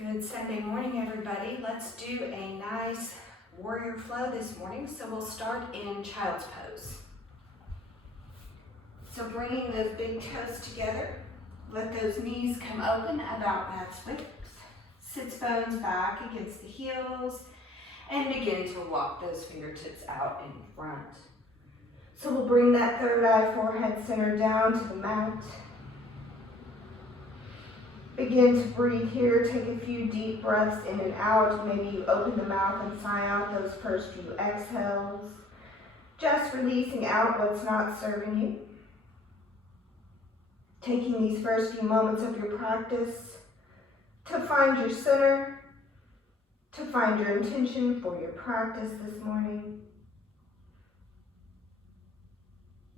Good Sunday morning, everybody. Let's do a nice warrior flow this morning. So we'll start in child's pose. So bringing those big toes together, let those knees come open about mat's width. Sits bones back against the heels and begin to walk those fingertips out in front. So we'll bring that third eye forehead center down to the mat. Begin to breathe here. Take a few deep breaths in and out. Maybe you open the mouth and sigh out those first few exhales. Just releasing out what's not serving you. Taking these first few moments of your practice to find your center, to find your intention for your practice this morning.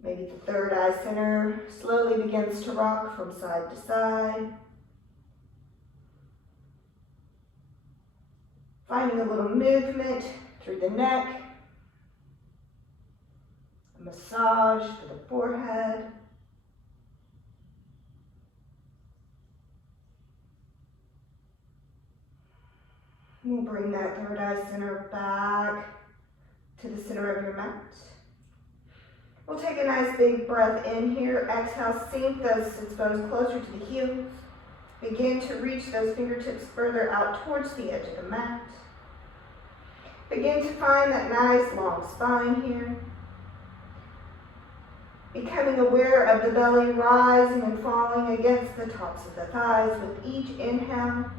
Maybe the third eye center slowly begins to rock from side to side. Finding a little movement through the neck, a massage for the forehead. We'll bring that third eye center back to the center of your mat. We'll take a nice big breath in here. Exhale, sink those sits bones closer to the heels. Begin to reach those fingertips further out towards the edge of the mat. Begin to find that nice long spine here. Becoming aware of the belly rising and falling against the tops of the thighs with each inhale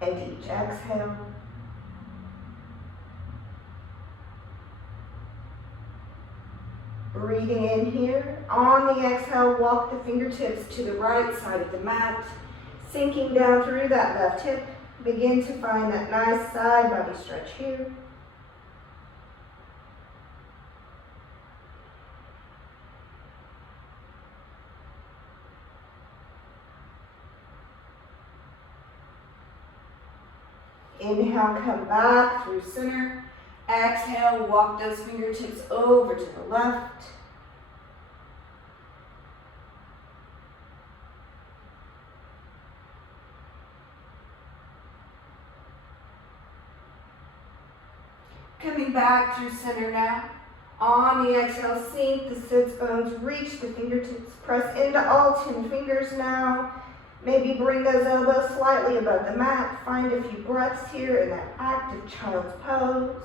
and each exhale. Breathing in here. On the exhale, walk the fingertips to the right side of the mat, sinking down through that left hip. Begin to find that nice side body stretch here. Inhale, come back through center. Exhale, walk those fingertips over to the left. Coming back through center now. On the exhale, sink the sits bones, reach the fingertips, press into all 10 fingers now. Maybe bring those elbows slightly above the mat. Find a few breaths here in that active child's pose.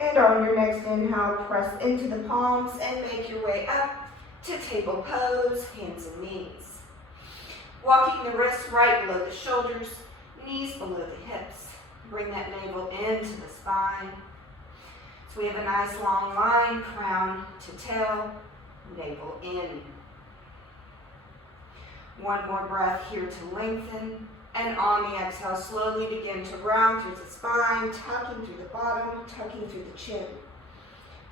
And on your next inhale, press into the palms and make your way up to table pose, hands and knees. Walking the wrists right below the shoulders, knees below the hips. Bring that navel into the spine. So we have a nice long line, crown to tail, navel in. One more breath here to lengthen. And on the exhale, slowly begin to round through the spine, tucking through the bottom, tucking through the chin.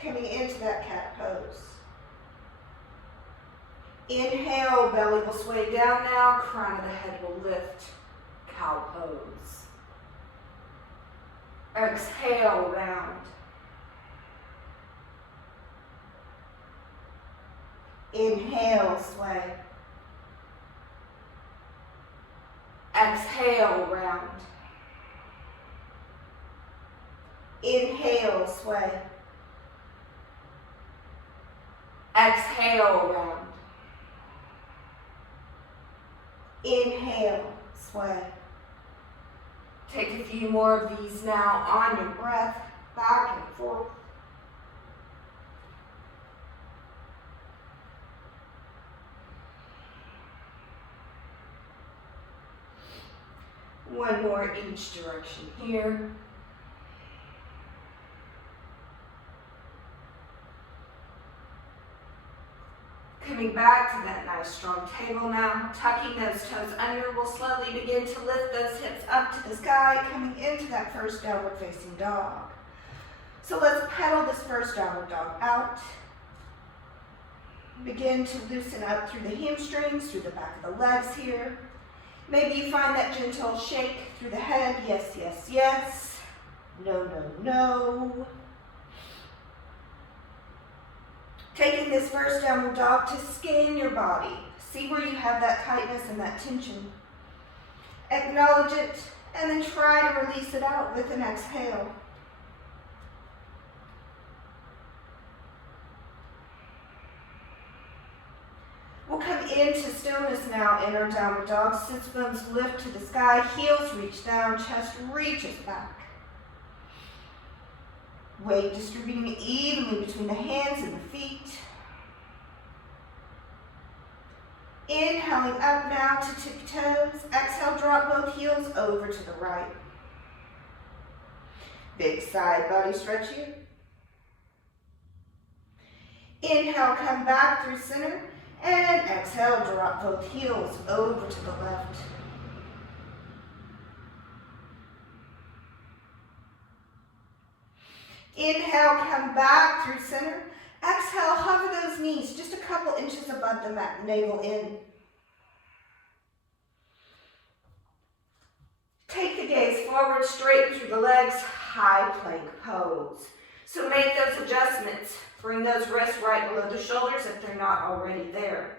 Coming into that cat pose. Inhale, belly will sway down now, crown of the head will lift, cow pose. Exhale, round. Inhale, sway. Exhale, round. Inhale, sway. Exhale, round. Inhale, sway. Take a few more of these now on your breath, back and forth. One more each direction here. Coming back to that nice strong table now, tucking those toes under, we'll slowly begin to lift those hips up to the sky, coming into that first downward facing dog. So let's pedal this first downward dog out. Begin to loosen up through the hamstrings, through the back of the legs here. Maybe you find that gentle shake through the head. Yes, yes, yes. No, no, no. Taking this first downward dog to scan your body. See where you have that tightness and that tension. Acknowledge it, and then try to release it out with an exhale. We'll come into stillness now in our downward dog. Sits bones lift to the sky, heels reach down, chest reaches back. Weight distributing evenly between the hands and the feet. Inhaling up now to tippy toes. Exhale, drop both heels over to the right. Big side body stretch here. Inhale, come back through center. And exhale, drop both heels over to the left. Inhale, come back through center. Exhale, hover those knees just a couple inches above the mat, navel in. Take the gaze forward, straighten through the legs, high plank pose. So make those adjustments. Bring those wrists right below the shoulders if they're not already there.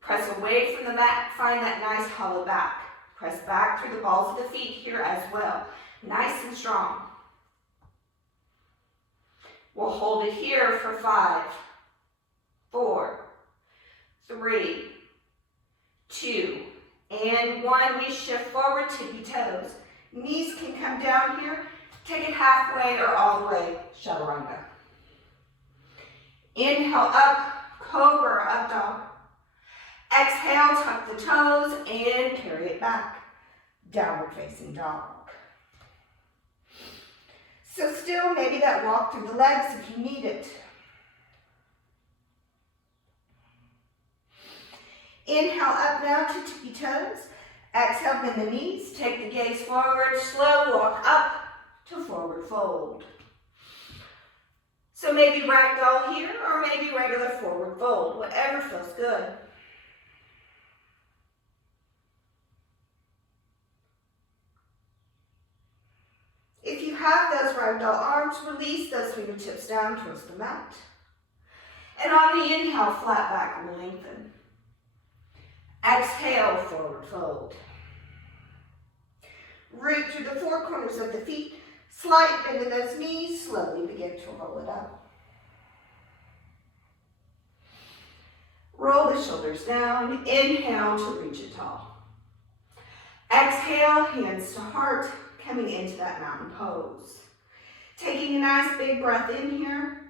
Press away from the mat, find that nice hollow back. Press back through the balls of the feet here as well. Nice and strong. We'll hold it here for 5, 4, 3, 2, and 1. We shift forward, tippy toes. Knees can come down here. Take it halfway or all the way, chaturanga. Inhale up, cobra, up dog. Exhale, tuck the toes and carry it back. Downward facing dog. So still, maybe that walk through the legs if you need it. Inhale up now to tippy toes. Exhale, bend the knees. Take the gaze forward. Slow walk up to forward fold. So maybe ragdoll here or maybe regular forward fold, whatever feels good. If you have those ragdoll arms, release those fingertips down towards the mat. And on the inhale, flat back and lengthen. Exhale, forward fold. Root through the four corners of the feet. Slight bend in those knees. Slowly begin to roll it up. Roll the shoulders down. Inhale to reach it tall. Exhale, hands to heart. Coming into that mountain pose. Taking a nice big breath in here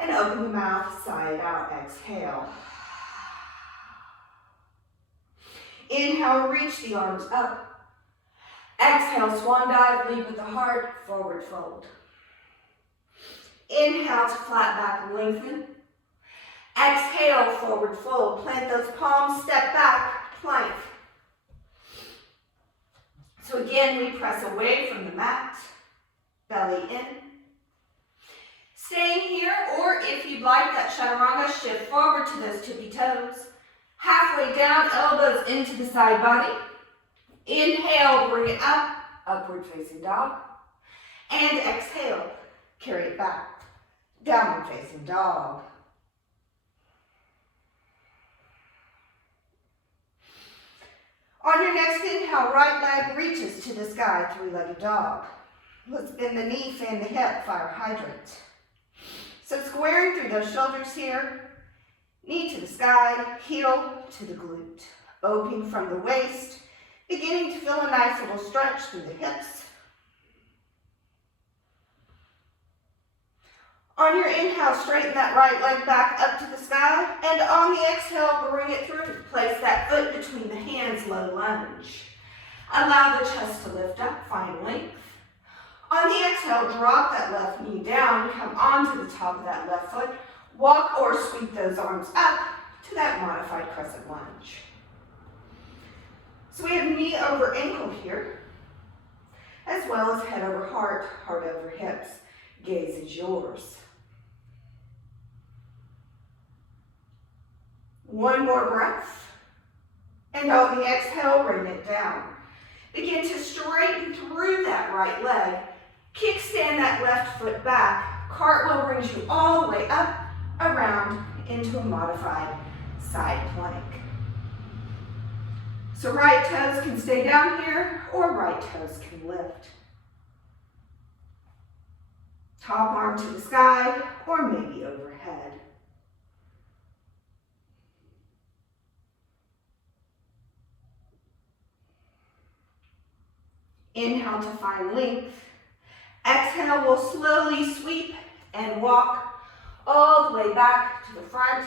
and open the mouth, sigh it out, exhale. Inhale, reach the arms up. Exhale, swan dive, lead with the heart, forward fold. Inhale to flat back and lengthen. Exhale, forward fold. Plant those palms, step back, plank. So again, we press away from the mat, belly in. Staying here, or if you'd like that chaturanga, shift forward to those tippy toes. Halfway down, elbows into the side body. Inhale, bring it up, upward facing dog. And exhale, carry it back, downward facing dog. On your next inhale, right leg reaches to the sky, three-legged dog. Let's bend the knee, fan the hip, fire hydrant. So squaring through those shoulders here, knee to the sky, heel to the glute. Opening from the waist, beginning to feel a nice little stretch through the hips. On your inhale, straighten that right leg back up to the sky, and on the exhale, bring it through. Place that foot between the hands, low lunge. Allow the chest to lift up, find length. On the exhale, drop that left knee down, come onto the top of that left foot, walk or sweep those arms up to that modified crescent lunge. So we have knee over ankle here, as well as head over heart, heart over hips. Gaze is yours. One more breath. And on the exhale, rain it down. Begin to straighten through that right leg. Kickstand that left foot back. Cartwheel brings you all the way up around into a modified side plank. So right toes can stay down here or right toes can lift. Top arm to the sky or maybe overhead. Inhale to find length. Exhale, we'll slowly sweep and walk all the way back to the front.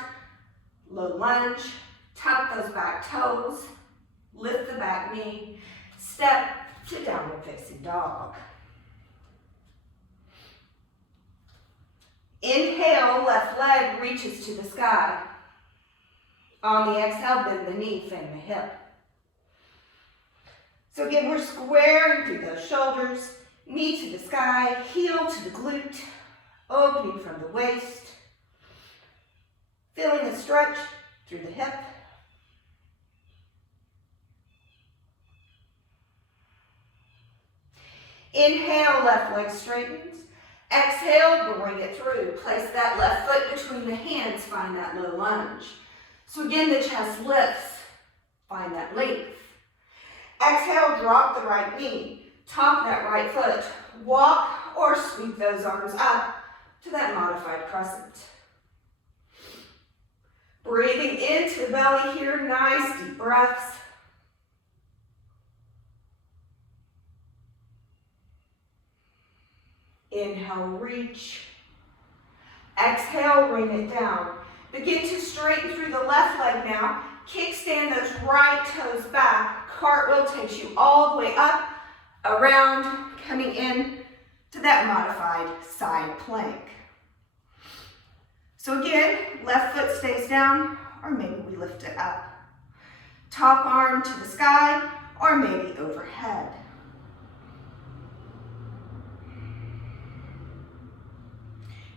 Low lunge, tuck those back toes, lift the back knee, step to downward facing dog. Inhale, left leg reaches to the sky. On the exhale, bend the knee, fan the hip. So again, we're squaring through those shoulders, knee to the sky, heel to the glute, opening from the waist. Feeling a stretch through the hip. Inhale, left leg straightens. Exhale, bring it through. Place that left foot between the hands, find that low lunge. So again, the chest lifts, find that length. Exhale, drop the right knee, top that right foot, walk or sweep those arms up to that modified crescent. Breathing into the belly here, nice deep breaths. Inhale, reach. Exhale, bring it down. Begin to straighten through the left leg now. Kickstand those right toes back. Cartwheel takes you all the way up, around, coming in to that modified side plank. So again, left foot stays down, or maybe we lift it up. Top arm to the sky, or maybe overhead.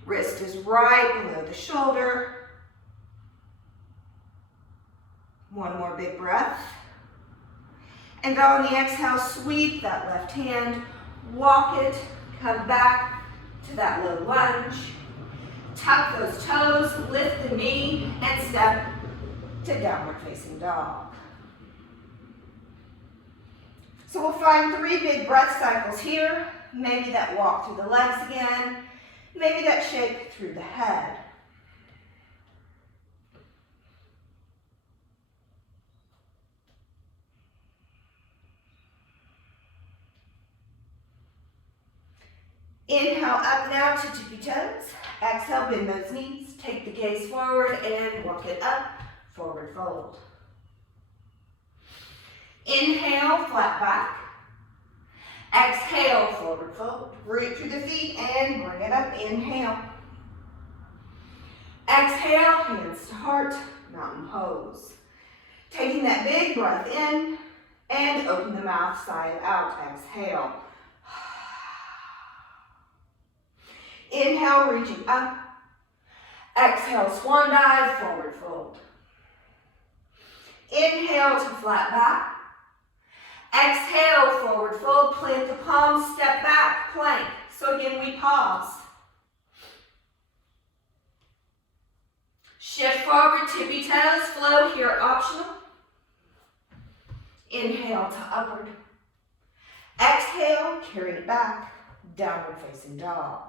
Wrist is right below the shoulder. One more big breath. And on the exhale, sweep that left hand, walk it, come back to that low lunge. Tuck those toes, lift the knee, and step to downward facing dog. So we'll find 3 big breath cycles here. Maybe that walk through the legs again. Maybe that shake through the head. Inhale up now to tippy toes. Exhale, bend those knees. Take the gaze forward and walk it up, forward fold. Inhale, flat back. Exhale, forward fold. Root through the feet and bring it up. Inhale. Exhale, hands to heart, mountain pose. Taking that big breath in and open the mouth side out. Exhale. Inhale, reaching up. Exhale, swan dive, forward fold. Inhale to flat back. Exhale, forward fold, plant the palms, step back, plank. So again, we pause. Shift forward, tippy toes, flow here, optional. Inhale to upward. Exhale, carry it back, downward facing dog.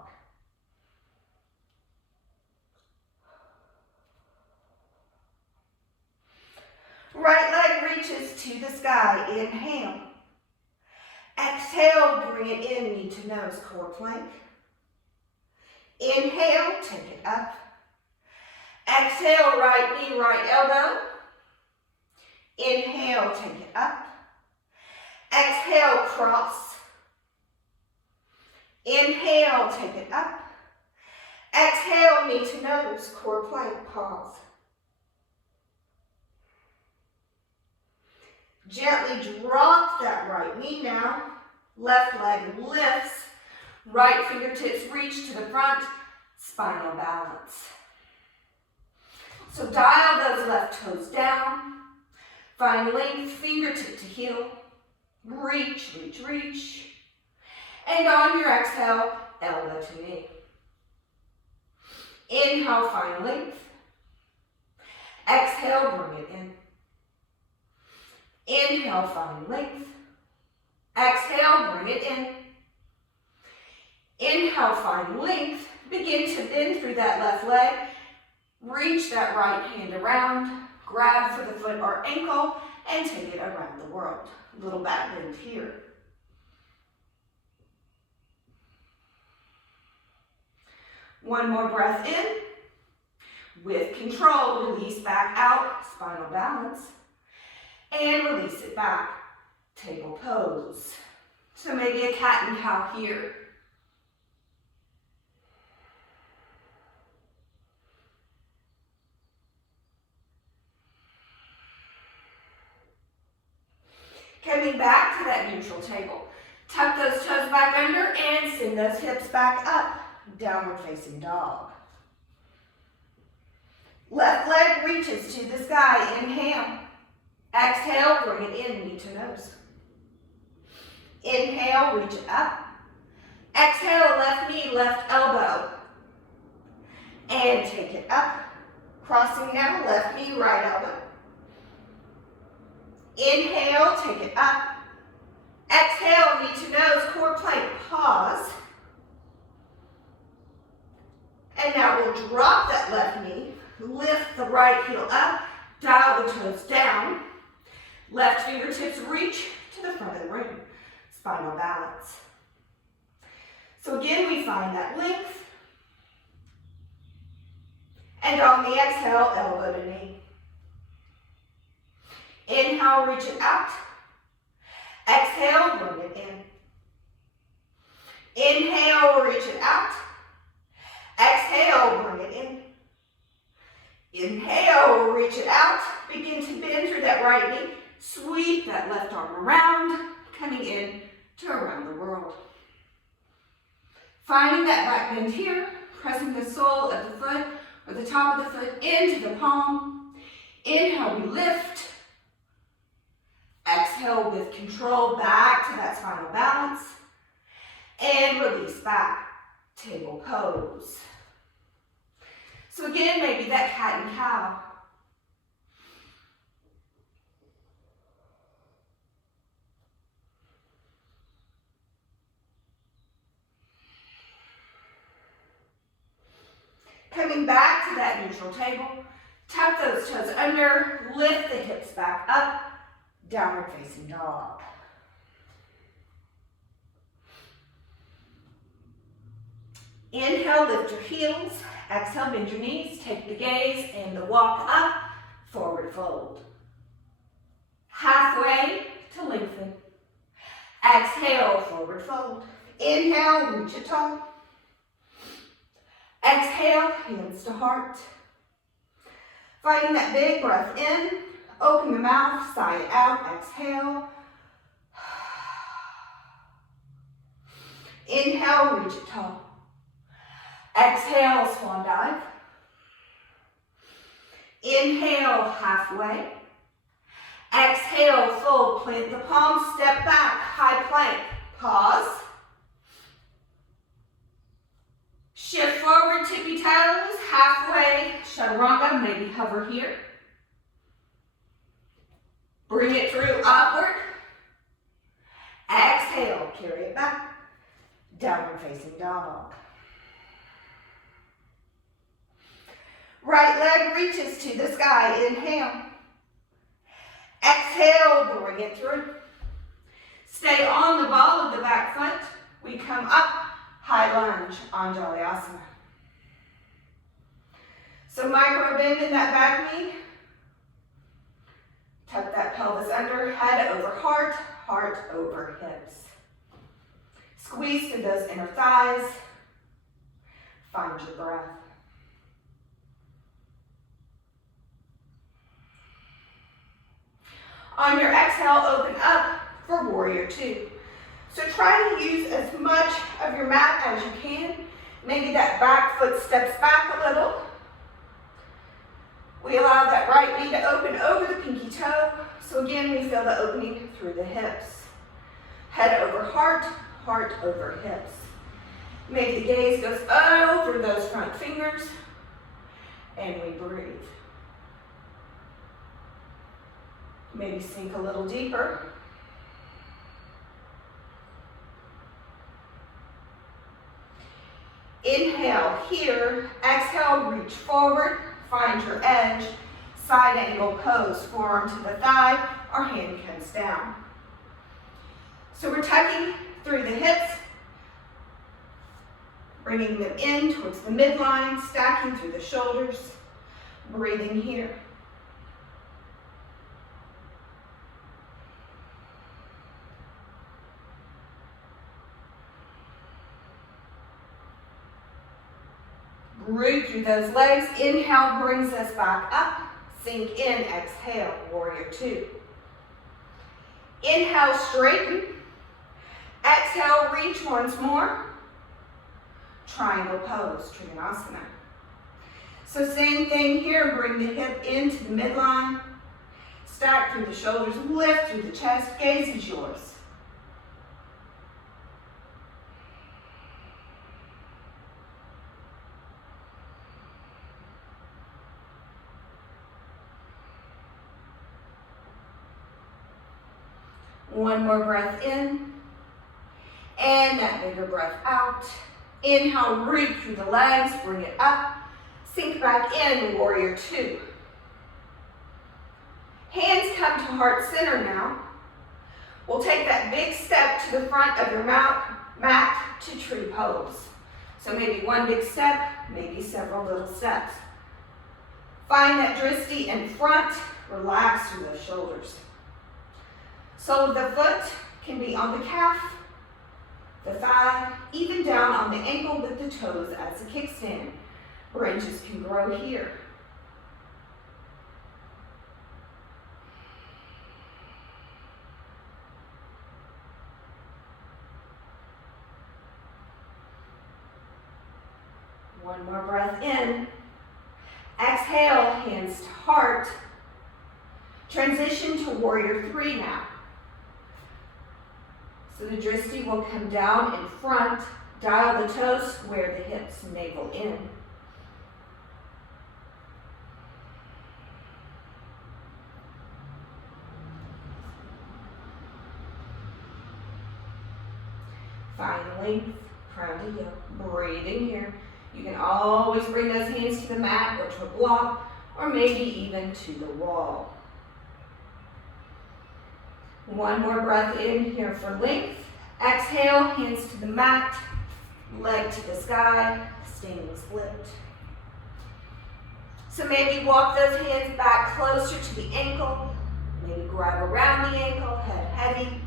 Right leg reaches to the sky. Inhale. Exhale, bring it in, knee to nose, core plank. Inhale, take it up. Exhale, right knee, right elbow. Inhale, take it up. Exhale, cross. Inhale, take it up. Exhale, knee to nose, core plank, pause. Gently drop that right knee now. Left leg lifts. Right fingertips reach to the front. Spinal balance. So dial those left toes down. Find length, fingertip to heel. Reach, reach, reach. And on your exhale, elbow to knee. Inhale, find length. Exhale, bring it in. Inhale, find length. Exhale, bring it in. Inhale, find length. Begin to bend through that left leg. Reach that right hand around. Grab for the foot or ankle and take it around the world. Little back bend here. One more breath in. With control, release back out, spinal balance. And release it back, table pose. So maybe a cat and cow here. Coming back to that neutral table. Tuck those toes back under and send those hips back up. Downward facing dog. Left leg reaches to the sky. Inhale. Exhale, bring it in, knee to nose. Inhale, reach it up. Exhale, left knee, left elbow. And take it up. Crossing now, left knee, right elbow. Inhale, take it up. Exhale, knee to nose, core plank, pause. And now we'll drop that left knee, lift the right heel up, dial the toes down. Left fingertips reach to the front of the room, spinal balance. So again, we find that length. And on the exhale, elbow to knee. Inhale, reach it out. Exhale, bring it in. Inhale, reach it out. Exhale, bring it in. Inhale, reach it out. Begin to bend through that right knee. Sweep that left arm around, coming in to around the world. Finding that back bend here, pressing the sole of the foot or the top of the foot into the palm. Inhale, we lift. Exhale with control back to that spinal balance. And release back, table pose. So again, maybe that cat and cow. Coming back to that neutral table, tuck those toes under, lift the hips back up, downward facing dog. Inhale, lift your heels. Exhale, bend your knees. Take the gaze and the walk up, forward fold. Halfway to lengthen. Exhale, forward fold. Inhale, reach it tall. Exhale, hands to heart. Finding that big breath in. Open the mouth, sigh it out. Exhale. Inhale, reach it tall. Exhale, swan dive. Inhale, halfway. Exhale, fold, plant the palms, step back, high plank. Pause. Shift forward, tippy toes, halfway, chaturanga, maybe hover here. Bring it through, upward. Exhale, carry it back. Downward facing dog. Right leg reaches to the sky, inhale. Exhale, bring it through. Stay on the ball of the back foot. We come up, high lunge, Anjalayasana. So micro bend in that back knee. Tuck that pelvis under, head over heart, heart over hips. Squeeze through those inner thighs. Find your breath. On your exhale, open up for warrior two. So try to use as much of your mat as you can. Maybe that back foot steps back a little. We allow that right knee to open over the pinky toe. So again, we feel the opening through the hips. Head over heart, heart over hips. Maybe the gaze goes over those front fingers. and we breathe. Maybe sink a little deeper. Inhale here, exhale, reach forward, find your edge, side angle pose, forearm to the thigh, or hand comes down. So we're tucking through the hips, bringing them in towards the midline, stacking through the shoulders, breathing here. Root through those legs. Inhale brings us back up. Sink in, exhale, warrior two. Inhale, straighten. Exhale, reach once more. Triangle pose, Trikonasana. So same thing here, bring the hip into the midline. Stack through the shoulders, lift through the chest, gaze is yours. One more breath in, and that bigger breath out. Inhale, root through the legs, bring it up. Sink back in, warrior two. Hands come to heart center now. We'll take that big step to the front of your mat to tree pose. So maybe one big step, maybe several little steps. Find that drishti in front, relax through those shoulders. Sole of the foot can be on the calf, the thigh, even down on the ankle with the toes as a kickstand. Branches can grow here. One more breath in. Exhale, hands to heart. Transition to warrior three now. So the drishti will come down in front, dial the toes, square the hips, navel in. Finally, crown to heel, breathing here. You can always bring those hands to the mat or to a block, or maybe even to the wall. One more breath in here for length. Exhale, hands to the mat, leg to the sky, standing split. So maybe walk those hands back closer to the ankle. Maybe grab around the ankle, head heavy.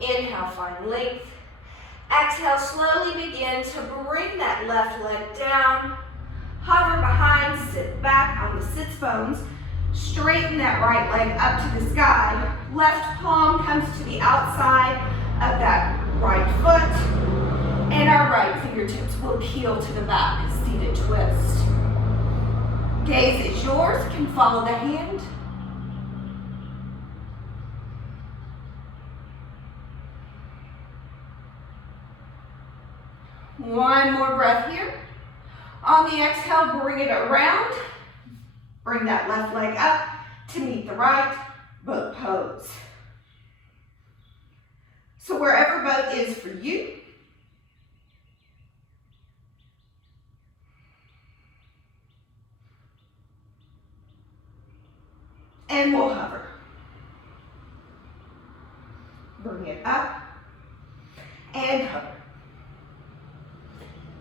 Inhale, find length. Exhale, slowly begin to bring that left leg down. Hover behind, sit back on the sits bones. Straighten that right leg up to the sky. Left palm comes to the outside of that right foot. And our right fingertips will peel to the back, seated twist. Gaze is yours, can follow the hand. One more breath here. On the exhale, bring it around. Bring that left leg up to meet the right, boat pose. So wherever boat is for you, and we'll hover. Bring it up and hover.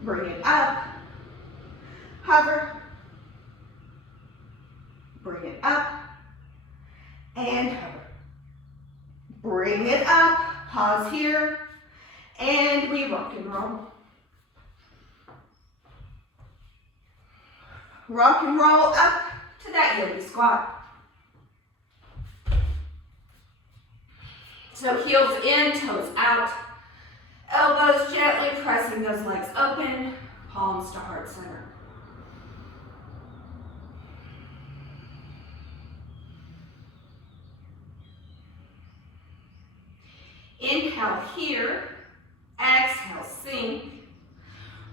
Bring it up, hover, bring it up, and hover. Bring it up, pause here, and we rock and roll. Rock and roll up to that yogi squat. So heels in, toes out. Elbows gently pressing those legs open, palms to heart center. Inhale here, exhale, sink.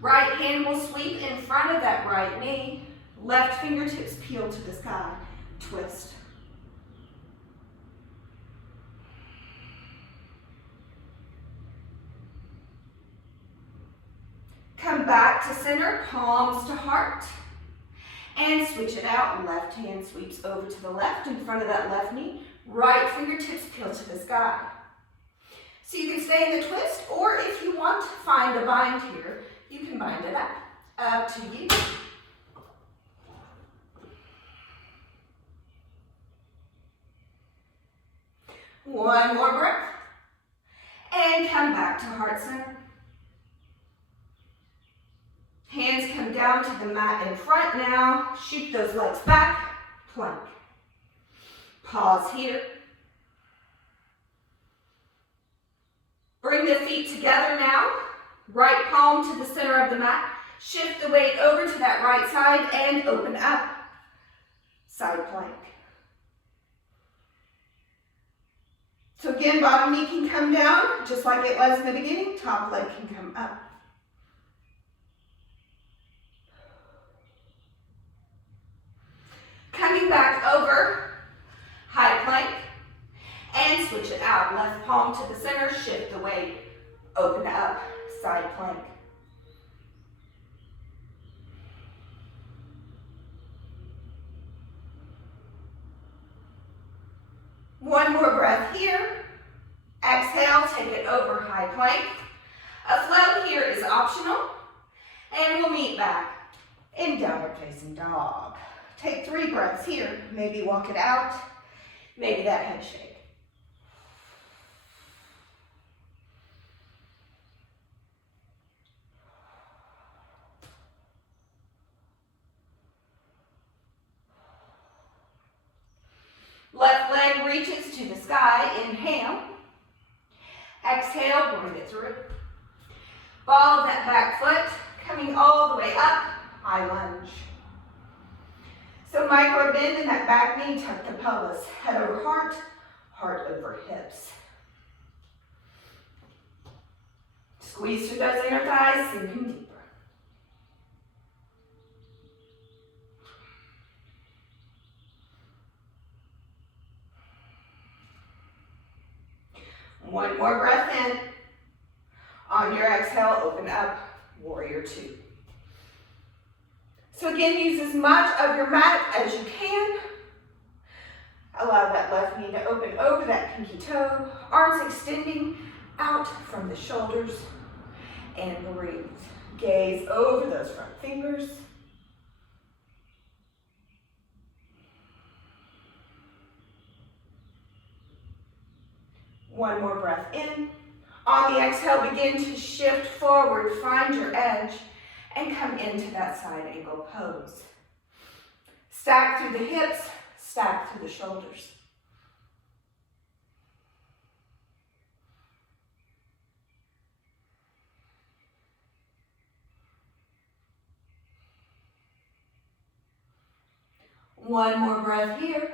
Right hand will sweep in front of that right knee. Left fingertips peel to the sky, twist. Come back to center, palms to heart. And switch it out. Left hand sweeps over to the left in front of that left knee. Right fingertips peel to the sky. So you can stay in the twist, or if you want to find a bind here, you can bind it up. Up to you. One more breath. And come back to heart center. Hands come down to the mat in front now. Shoot those legs back. Plank. Pause here. Bring the feet together now. Right palm to the center of the mat. Shift the weight over to that right side and open up. Side plank. So again, bottom knee can come down, just like it was in the beginning. Top leg can come up. Coming back over, high plank, and switch it out. Left palm to the center, shift the weight, open up, side plank. One more breath here. Exhale, take it over, high plank. A flow here is optional, and we'll meet back in downward facing dog. Take 3 breaths here. Maybe walk it out. Maybe that head shake. Left leg reaches to the sky. Inhale. Exhale, bring it through. Ball of that back foot coming all the way up. High lunge. So micro bend in that back knee, tuck the pelvis. Head over heart, heart over hips. Squeeze through those inner thighs, sinking deeper. One more breath in. On your exhale, open up, warrior 2. So again, use as much of your mat as you can. Allow that left knee to open over that pinky toe. Arms extending out from the shoulders. And breathe. Gaze over those front fingers. One more breath in. On the exhale, begin to shift forward. Find your edge. And come into that side angle pose. Stack through the hips, stack through the shoulders. One more breath here,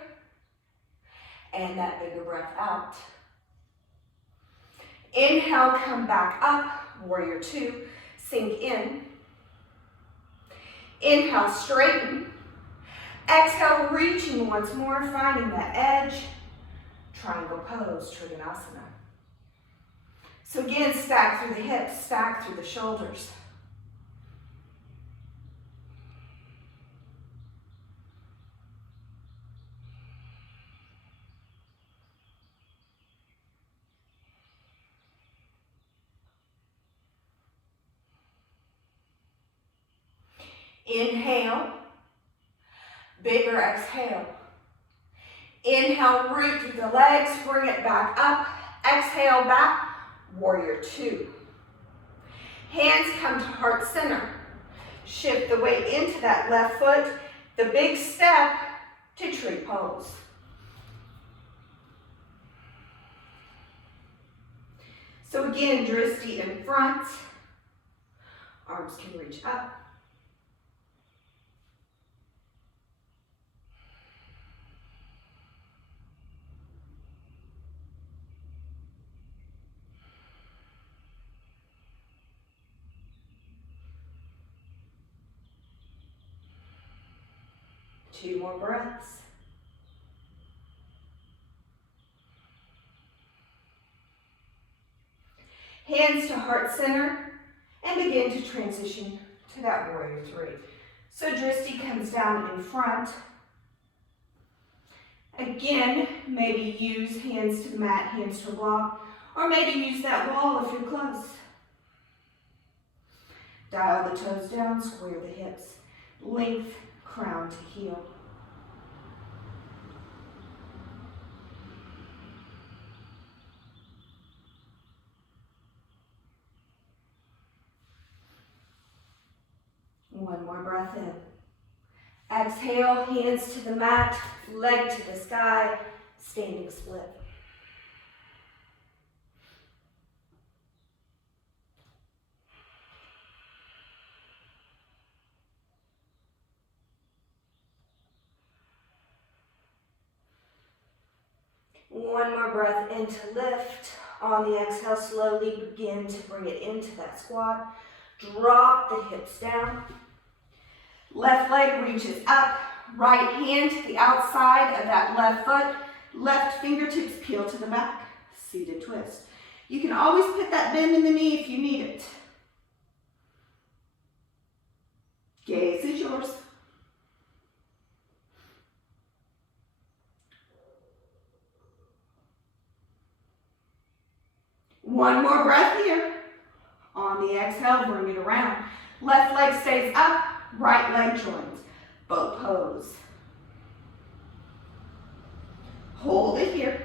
and that bigger breath out. Inhale, come back up, warrior 2, sink in. Inhale, straighten. Exhale, reaching once more, finding that edge. Triangle pose, Trikonasana. So again, stack through the hips, stack through the shoulders. Inhale, bigger exhale. Inhale, root through the legs, bring it back up. Exhale, back, warrior 2. Hands come to heart center. Shift the weight into that left foot. The big step to tree pose. So again, drishti in front. Arms can reach up. 2 more breaths. Hands to heart center and begin to transition to that warrior 3. So Drishti comes down in front. Again, maybe use hands to the mat, hands to block, or maybe use that wall if you're close. Dial the toes down, square the hips. Length, crown to heel. One more breath in. Exhale, hands to the mat, leg to the sky, standing split. One more breath in to lift. On the exhale, slowly begin to bring it into that squat. Drop the hips down. Left leg reaches up. Right hand to the outside of that left foot. Left fingertips peel to the back. Seated twist. You can always put that bend in the knee if you need it. Gaze is yours. One more breath here. On the exhale, bring it around. Left leg stays up, right leg joins. Boat pose. Hold it here.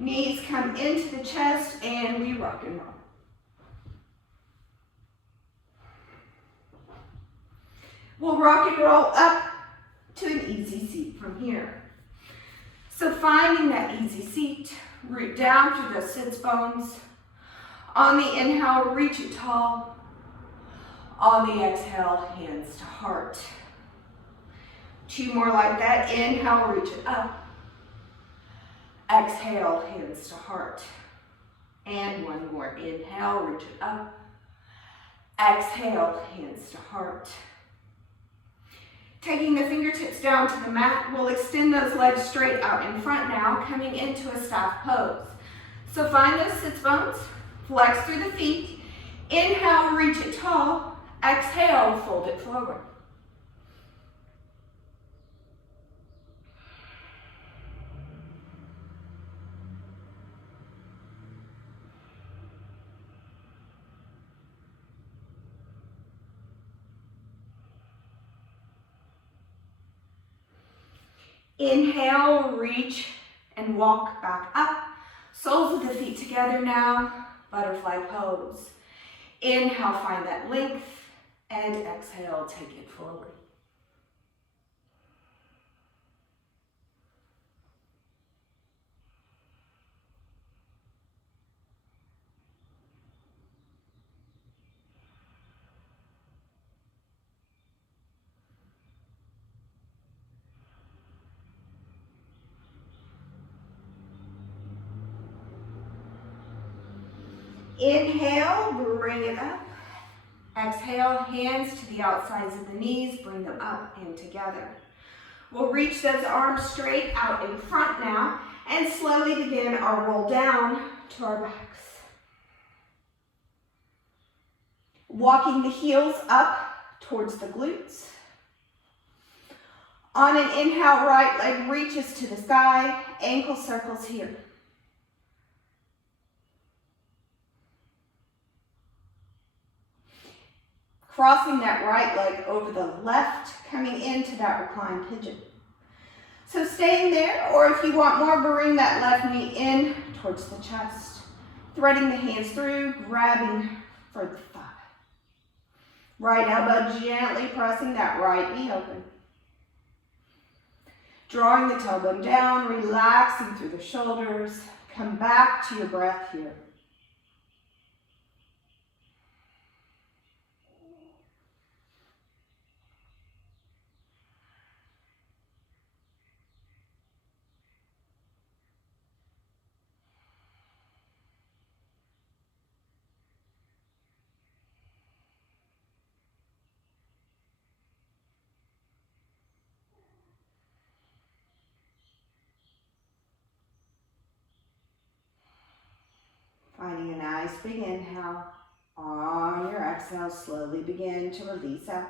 Knees come into the chest and we rock and roll. We'll rock and roll up to an easy seat from here. So finding that easy seat, root down through those sits bones. On the inhale, reach it tall. On the exhale, hands to heart. 2 more like that. Inhale, reach it up. Exhale, hands to heart. And 1 more. Inhale, reach it up. Exhale, hands to heart. Taking the fingertips down to the mat, we'll extend those legs straight out in front now, coming into a staff pose. So find those sits bones, flex through the feet. Inhale, reach it tall. Exhale, fold it forward. Inhale, reach and walk back up. Soles of the feet together now, butterfly pose. Inhale, find that length, and exhale, take it forward. Inhale, bring it up. Exhale, hands to the outsides of the knees, bring them up and together. We'll reach those arms straight out in front now and slowly begin our roll down to our backs. Walking the heels up towards the glutes. On an inhale, right leg reaches to the sky, ankle circles here. Crossing that right leg over the left, coming into that reclined pigeon. So staying there, or if you want more, bring that left knee in towards the chest. Threading the hands through, grabbing for the thigh. Right elbow gently pressing that right knee open. Drawing the tailbone down, relaxing through the shoulders. Come back to your breath here. nice big inhale. On your exhale, slowly begin to release out.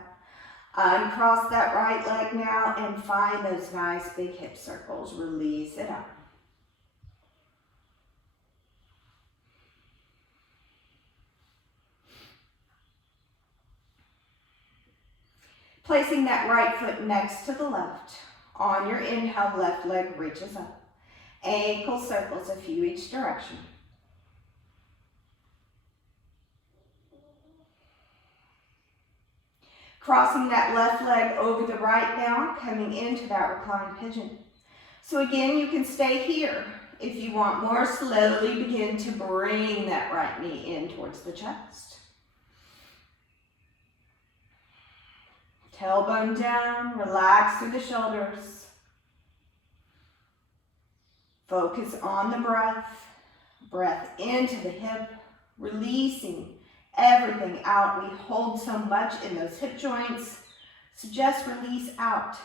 Uncross that right leg now and find those nice big hip circles. Release it up. Placing that right foot next to the left. On your inhale, left leg reaches up. Ankle circles, a few each direction. Crossing that left leg over the right now, coming into that reclined pigeon. So again, you can stay here. If you want more, slowly begin to bring that right knee in towards the chest. Tailbone down, relax through the shoulders. Focus on the breath. Breath into the hip, releasing everything out. We hold so much in those hip joints, so just release out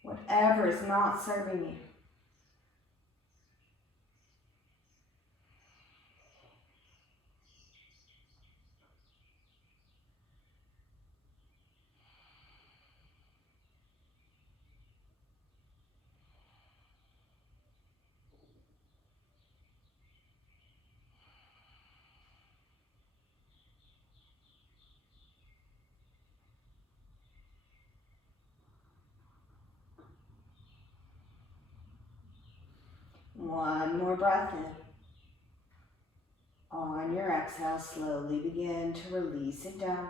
whatever is not serving you. One more breath in. On your exhale, slowly begin to release it down.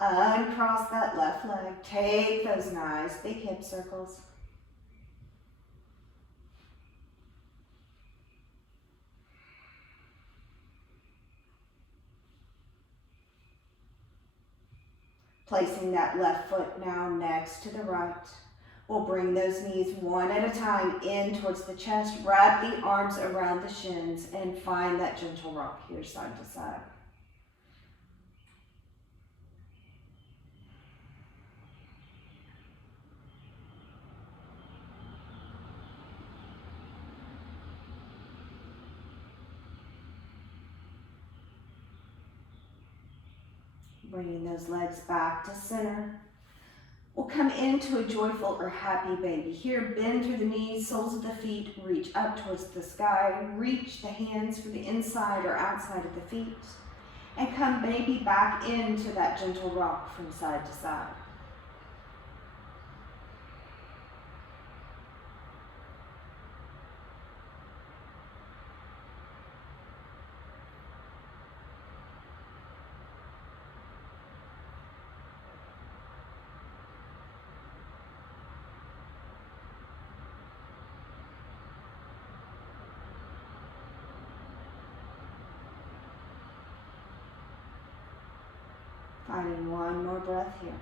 Uncross that left leg. Take those nice big hip circles. Placing that left foot now next to the right. We'll bring those knees one at a time in towards the chest. Wrap the arms around the shins and find that gentle rock here side to side. Bringing those legs back to center. We'll come into a joyful or happy baby. Here, bend through the knees, soles of the feet, reach up towards the sky. Reach the hands for the inside or outside of the feet. And come maybe back into that gentle rock from side to side. Finding one more breath here.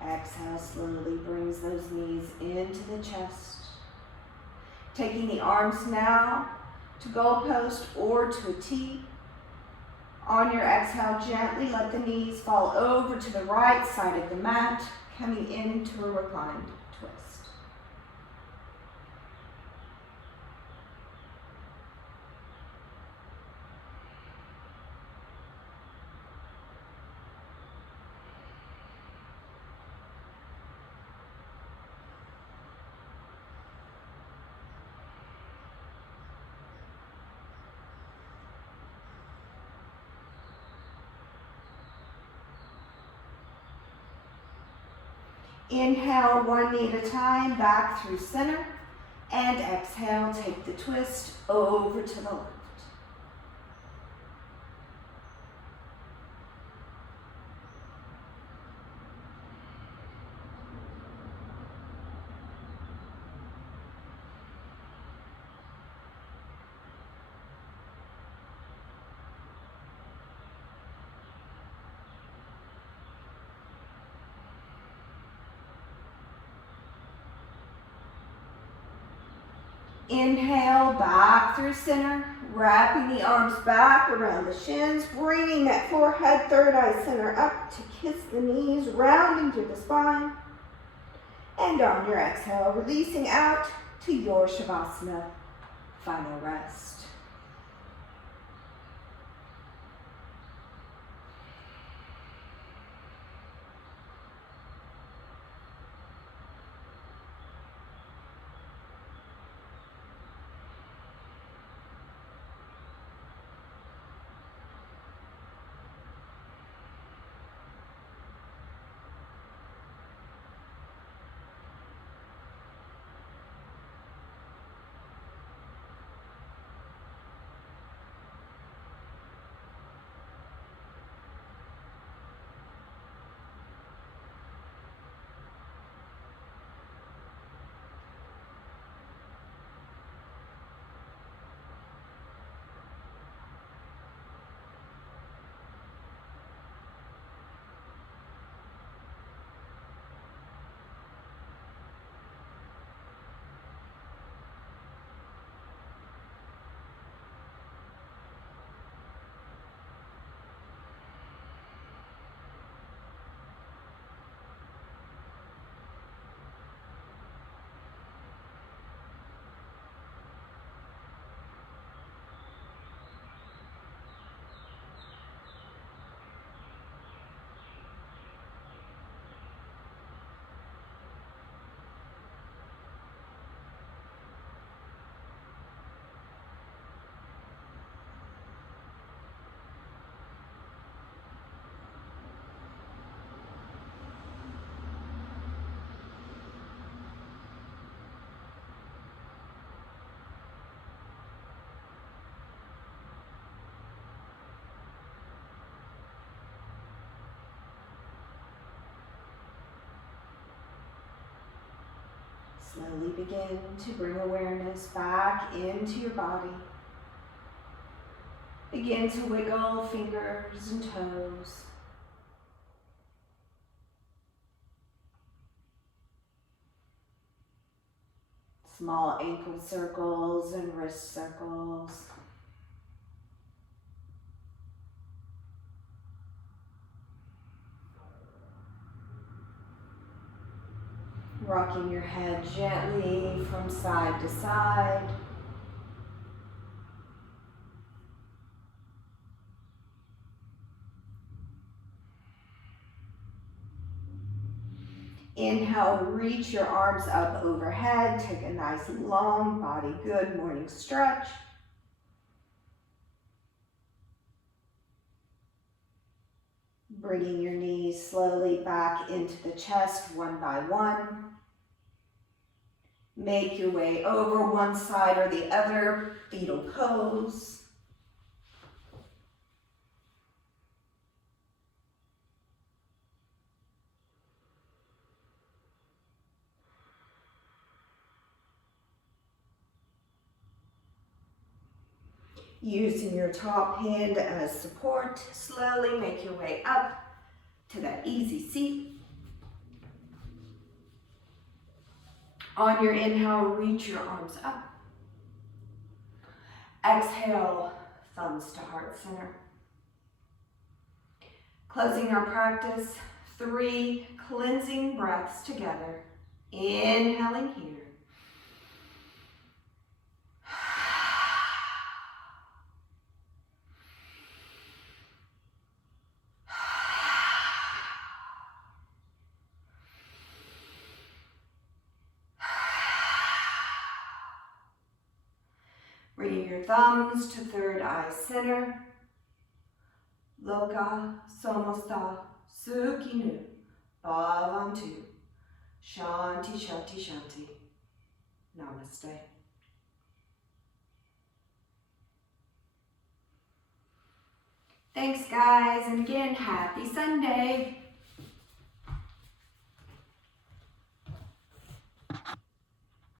Exhale slowly brings those knees into the chest. Taking the arms now to goalpost or to a T. On your exhale, gently let the knees fall over to the right side of the mat, coming into a reclined twist. Inhale, one knee at a time, back through center. And exhale, take the twist over to the left. Inhale, back through center, wrapping the arms back around the shins, bringing that forehead, third eye center up to kiss the knees, rounding through the spine. And on your exhale, releasing out to your Shavasana, final rest. Slowly begin to bring awareness back into your body. Begin to wiggle fingers and toes. Small ankle circles and wrist circles. Rocking your head gently from side to side. Inhale, reach your arms up overhead. Take a nice long body, good morning stretch. Bringing your knees slowly back into the chest one by one. Make your way over one side or the other, fetal pose. Using your top hand as support, slowly make your way up to that easy seat. On your inhale, reach your arms up. Exhale, thumbs to heart center. Closing our practice, 3 cleansing breaths together. Inhaling here. Bringing your thumbs to third eye center. Loka samasta sukhinu bhavantu. Shanti, shanti, shanti. Namaste. Thanks, guys, and again, happy Sunday.